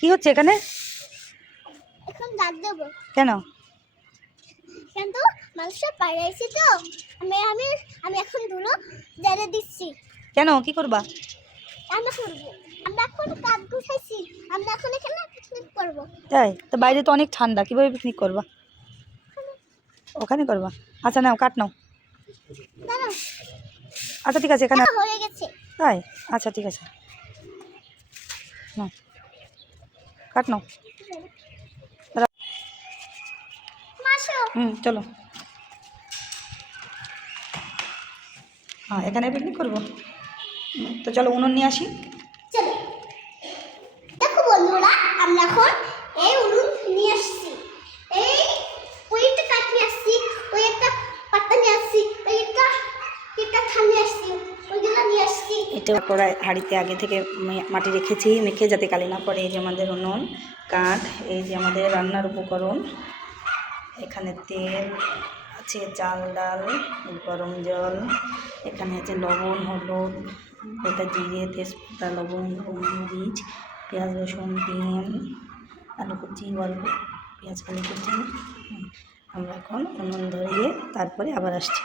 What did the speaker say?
কি হচ্ছে এখানে? এখন দাঁত দেবো। কেন? কিন্তু মানুষটা পাইরাইছি তো আমি আমি আমি এখন ধুলো জেলে দিচ্ছি। কেন কি করবা? রান্না করব। আমরা এখন কাঠ গুছাইছি, আমরা এখন এখানে পিকনিক করব। তাই তো? বাইরে তো অনেক ঠান্ডা, কিভাবে পিকনিক করবা? ওখানে করবা? আচ্ছা নাও, কাট নাও। দাঁড়াও। আচ্ছা ঠিক আছে, এখানে হয়ে গেছে। তাই? আচ্ছা ঠিক আছে, নাও কাট নাও। মাসো চলো। হ্যাঁ এখানে পিকনিক করবো, তো চলো উনুন নিয়ে আসি। চলো। দেখো বন্ধুরা, আমরা এখন এই উনুন নিয়ে আসছি। এই ওই একটা কাঠ নিয়ে আসছি, ওই একটা পাতা নিয়ে আসছি, ওই একটা থান নিয়ে আসছি, ওইগুলো নিয়ে আসছি। এটা কড়াই হাঁড়িতে আগে থেকে মাটি রেখেছি মেখে, যাতে কালি না পড়ে। এই যে আমাদের উনুন, কাঠ, এই যে আমাদের রান্নার উপকরণ। এখানে তেল আছে, চাল ডাল, গরম জল, এখানে আছে লবণ, হলুদ, গোটা জিরে, তেজপাতা, লবঙ্গ, মরিচ, পেঁয়াজ, রসুন, ডিম, আলু কুচি, অল্প পেঁয়াজ কালি কুচি। আমরা এখন উনুন ধরিয়ে তারপরে আবার আসছি।